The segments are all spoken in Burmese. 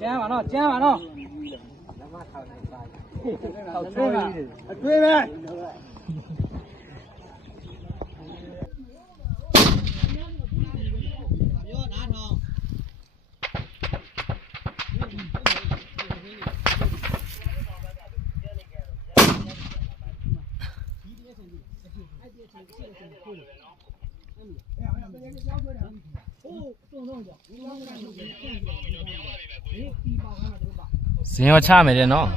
ကျမ်းပါတော့ကျမ်းပါတော့တော့ကျွေးပါအကျွေးပဲအဲ့ဒီအချိန်ကိုကြည့်လို့ဇင်ရောချမယ်တဲ့နော်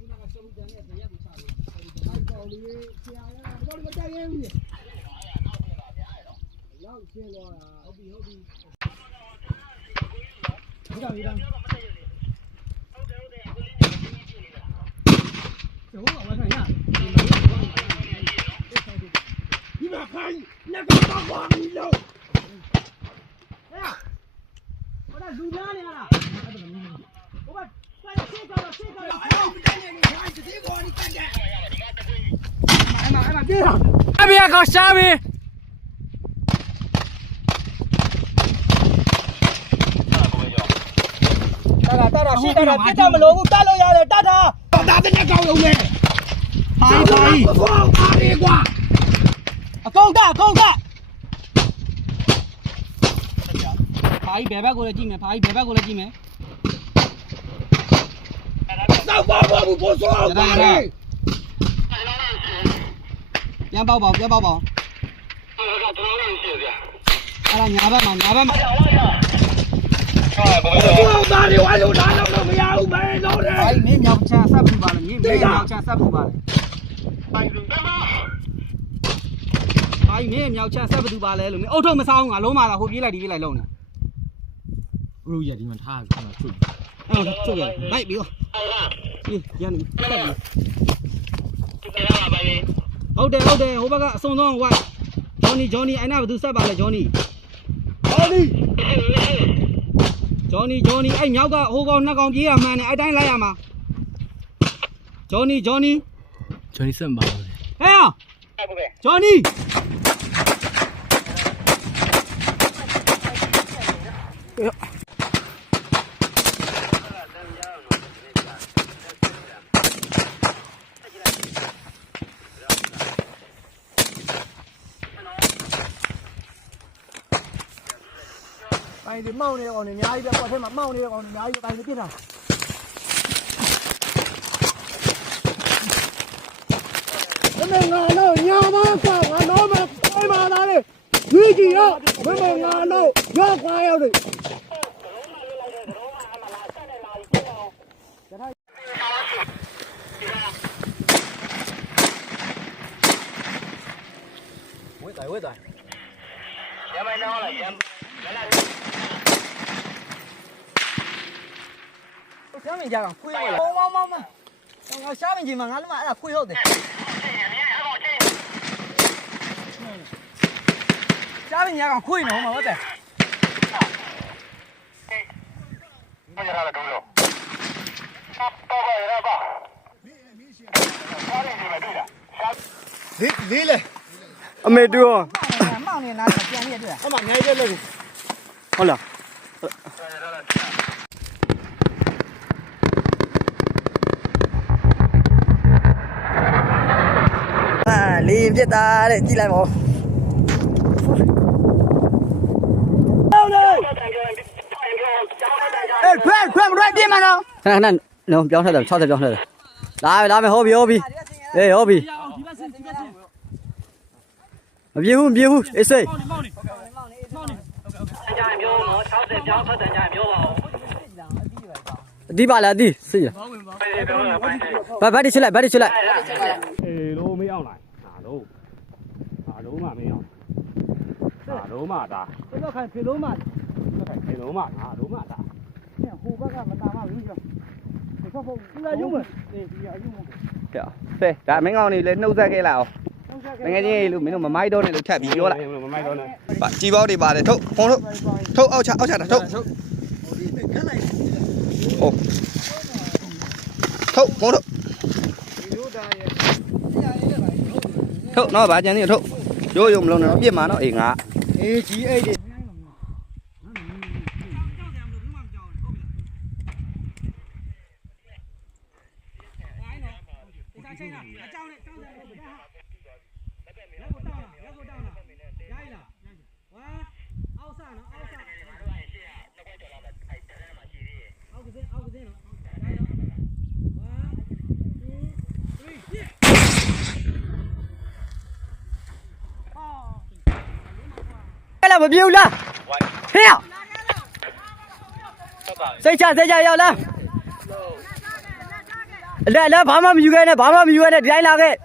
လူသားနေရလားဟုတ်ပါရှားပြီကောရှားပြီတာတာတာရှိတာပြတ်တာမလို့ဘူးတတ်လို့ရတယ်တတ်တာတာတဲ့နဲ့ကောင်းလုံးလေဟာပါကြီးဘာပါကြီးကွာအကုန်ကအကုန်ကဘာကြီးဘယ်ဘက်ကိုလဲကြည့်မယ်ဘာကြီးဘယ်ဘက်ကိုလဲကြည့်မယ်တော့ဘာမှမပေါ်စောအောင်ပါလေပြန်ပေါက်ပါပြန်ပေါက်ပါအဲ့ဒါညာဘက်မှာညာဘက်မှာဟုတ်ပါဘူးဘာလို့ဒါတော့မရဘူးပဲတော့တယ်အဲ့ဒီမြောက်ချန်ဆက်ပြပါလေမြေမြောက်ချန်ဆက်ပြပါလေဘာကြီးမင်းမြောက်ချဆက်ဘသူပါလဲလို့မင်းအုတ်ထုတ်မဆောင်ငါလုံးမလာဟိုပြေးလိုက်ဒီပြေးလိုက်လုံးနေဘူးရဒီမှာထားရခဏချွတ်အော်ထုတ်ရဘိုက်ပြီးတော့အေးရန်တက်ပြီဟုတ်တယ်ဟုတ်တယ်ဟိုဘက်ကအစုံဆုံးဝိုက်ဂျော်နီဂျော်နီအဲ့နာဘသူဆက်ပါလဲဂျော်နီဂျော်နီဂျော်နီဂျော်နီအဲ့မြောက်ကဟိုကောင်နှစ်ကောင်ပြေးရမှန်းနဲ့အဲ့တိုင်းလိုက်ရမှာဂျော်နီဂျော်နီဂျော်နီဆက်ပါဘူးဟဲ့ဂျော်နီ哎呀！င်ဒီမောင်းနေတဲ့ကောင်တွေအများကြီးပဲကွက်ထဲမှာမောင်းနေတဲ့ကောင်တွေအများကြီးပဲတိုင်တွေပြစ်တာမမငါလို့ညာမကွာငါတော့မပိုင်ပါလားလေဒီကြီးတော့မမငါလို့ရောက်ခွာရောက်တယ်ဝဲတိုင်းဝဲတိုင်းရမိုင်းတော့လာရမ်လာလာမင်ကြကောင်ခွေးမောင်းမောင်းမောင်းမောင်းငါရှာမင်ကြီးမှာငါလုံးမအဲ့ဒါခွေးဟုတ်တယ်ရှာမင်ကြီးကောင်ခွေးနော်မဟုတ်တယ်မရတာတော့လို့တော့ပါရပါလေးလေးလေအမေတူရောမောင်နေလားပြန်ရတွေ့အမအများကြီးလက်ကိုဟုတ်လားလေရင်ပြစ်တာတဲ့ကြည့်လိုက်ပါဦးเอ้ยเพื่อนเพื่อนมันไร้เบี้ยมันเอาခဏခဏလုံးပြောင်းထက်တယ်60ပြောင်းထက်တယ်လာပြီလာပြီဟောပြီဟောပြီအေးဟောပြီမပြေဘူးမပြေဘူးအေးစိတ်အဒီပါလားအဒီစိတ်ရဘတ်ဘတ်ဒီချလိုက်ဘတ်ဒီချလိုက်လုံးဘာလုံးမှမင်းအောင်ဘာလုံးမှဒါဘယ်တော့ခိုင်ဖေလုံးမှဖေလုံးမှဒါလုံးမှဒါဟိုဘက်ကမတာမဘူးကြောဒီဆော့ဖို့ဒီလာယုံမယ်ဒီလာယုံမယ်ကြောက်ဆဲဒါမင်းကောင်နေလဲနှုတ်ဆက်ခဲ့လာအောင်ငငယ်ချင်းလေးလို့မင်းတို့မမိုက်တော့နဲ့လို့ထပ်ပြီးပြောလိုက်မမိုက်တော့နဲ့ပါជីပေါက်တွေပါတယ်ထုတ်ဖုံးထုတ်ထုတ်အောက်ချအောက်ချတာထုတ်ထုတ်ဟုတ်ထုတ်ဖုံးထုတ်ဒီလိုဒါရ thuk nó bà chân đi thuk chú dùng luôn nó biết mà nó ỉ ngã Hãy subscribe cho kênh Ghiền Mì Gõ Để không bỏ lỡ những video hấp dẫn မပြေဘူးလားဟေးစိတ်ချစိတ်ချရောက်လားလဲလဲဘာမှမယူခဲ့နဲ့ဘာမှမယူခဲ့နဲ့ဒီတိုင်းလာခဲ့တ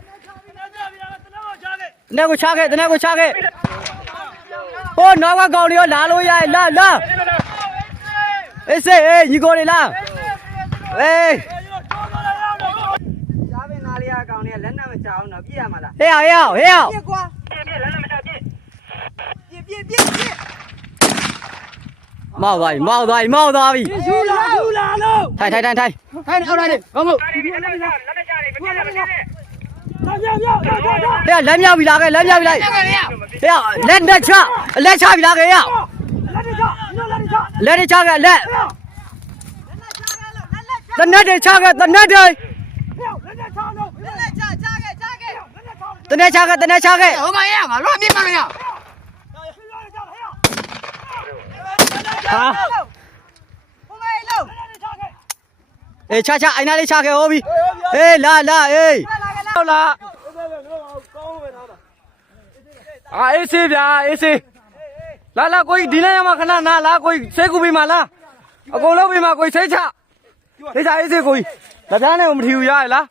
နက်ကိုချခဲ့တနက်ကိုချခဲ့ဟိုနောက်ကကောင်တွေရောလာလို့ရရလာလာအေးစေးအေးညီကိုတွေလာအေးကြားပင်သားလေးကကောင်တွေကလက်နဲ့မချအောင်တော့ပြည့်ရမှာလားဟေးဟေးဟေးဟေးကွာ mau rồi mau rồi mau rồi thay thay thay thay thay ông đây đi ông ngự thế lấy nhau bị đá cái lấy nhau bị đây thế lên đây chưa lên chưa bị đá cái ạ lên đi cho cái lên tấn đất đi cho cái tấn đất đi tấn đất cho cái tấn đất cho cái tấn đất cho cái ဟာเอ้ชะชะไอ้นั่นนี่ชะแกโอ้พี่เอ้ลาลาเอ้ลาအာအေးစေးဗျာအေးစေးလာလာကိုကြီးဒီနေ့ရမှာခဏနာလာကိုကြီးဆေးကူပြီးမှာလာအကုန်လုံးပြီးမှာကိုကြီးဆေးချဆေးချအေးစေးကိုကြီးလက်ပြားနဲ့မထီဘူးရရလား